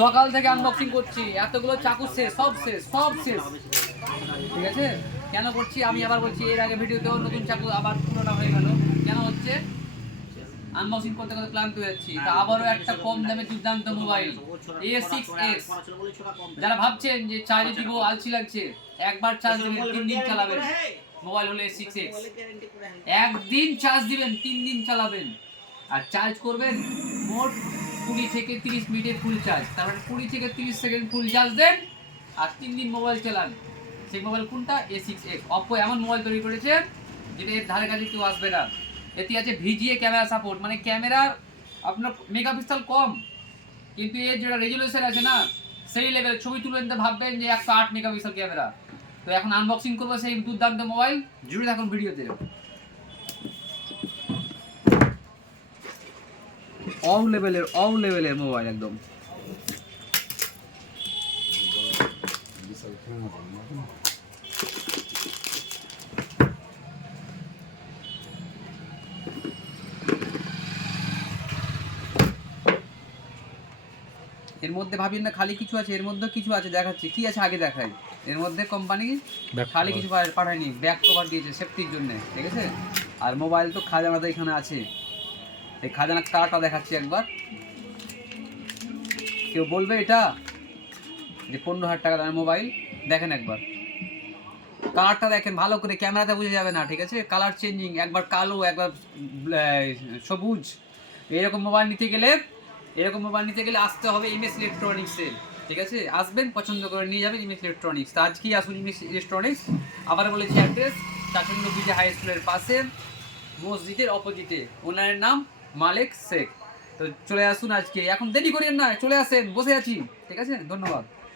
সকাল থেকে আনবক্সিং করছি, এতগুলো চাকু শেষ, সব শেষ, সব শেষ। ঠিক আছে, কেন করছি আমি আবার বলছি, এর আগে ভিডিওতেও নতুন চাকু আবার পুরোটা হয়ে গেল। কেন হচ্ছে, আনবক্সিং করতে করতে ক্লান্ত হয়ে যাচ্ছি। তা আবারও একটা কম দামে দুর্দান্ত মোবাইল A6s। যারা ভাবছেন যে চার্জে দিব আলসি লাগছে, একবার চার্জ দিবেন 3 দিন চালাবেন। মোবাইল হলো A6s, একদিন চার্জ দিবেন 3 দিন চালাবেন। আর চার্জ করবেন মোট 20 থেকে 30 মিনিটে ফুল চার্জ। তারপরে 20 থেকে 30 সেকেন্ড ফুল চার্জ দেন আর 3 দিন মোবাইল চালান। সেই মোবাইল কোনটা? A6s। অপো এমন মোবাইল তৈরি করেছে যেটা এর ধারে কাছে কেউ আসবে না। এতে আছে ভিজিএ ক্যামেরা সাপোর্ট, মানে ক্যামেরার আপনার মেগাপিক্সেল কম, কিন্তু এর যেটা রেজুলেশন আছে না, সেই লেভেল ছবি তুলে নিতে ভাববেন যে 108 মেগাপিক্সেল ক্যামেরা। তো এখন আনবক্সিং করবো সেই দুর্দান্ত মোবাইল, জুড়ে থাকুন ভিডিওতে। অল লেভেলের মোবাইল একদম। এর মধ্যে ভাবিন না খালি কিছু আছে, এর মধ্যে কিছু আছে, দেখাচ্ছি কি আছে আগে দেখাই। এর মধ্যে কোম্পানি খালি কিছু পাঠায়নি, ব্যাক কভার দিয়েছে সেফটির জন্য, ঠিক আছে। আর মোবাইল তো খাজানাতে এখানে আছে, এই খাজানার কার্ডটা দেখাচ্ছি একবার। কেউ বলবে এটা যে 15,000 টাকা দামের মোবাইল, দেখেন একবার কালারটা দেখেন ভালো করে, ক্যামেরাতে বোঝা যাবে না, ঠিক আছে। কালার চেঞ্জিং, একবার কালো একবার সবুজ। এরকম মোবাইল নিতে গেলে আসতে হবে এমএস ইলেকট্রনিক্সে, ঠিক আছে। আসবেন, পছন্দ করে নিয়ে যাবেন এমএস ইলেকট্রনিক্স। তো আজকেই আসুন এমএস ইলেকট্রনিক্স। আবার বলেছি অ্যাড্রেস চাটুন্ডবিজে হাই স্কুলের পাশে, মসজিদের অপোজিটে। ওনারের নাম মালেক শেখ। তো চলে আসুন আজকে, এখন দেরি করেন না, চলে আসেন, বসে আছি, ঠিক আছে। ধন্যবাদ।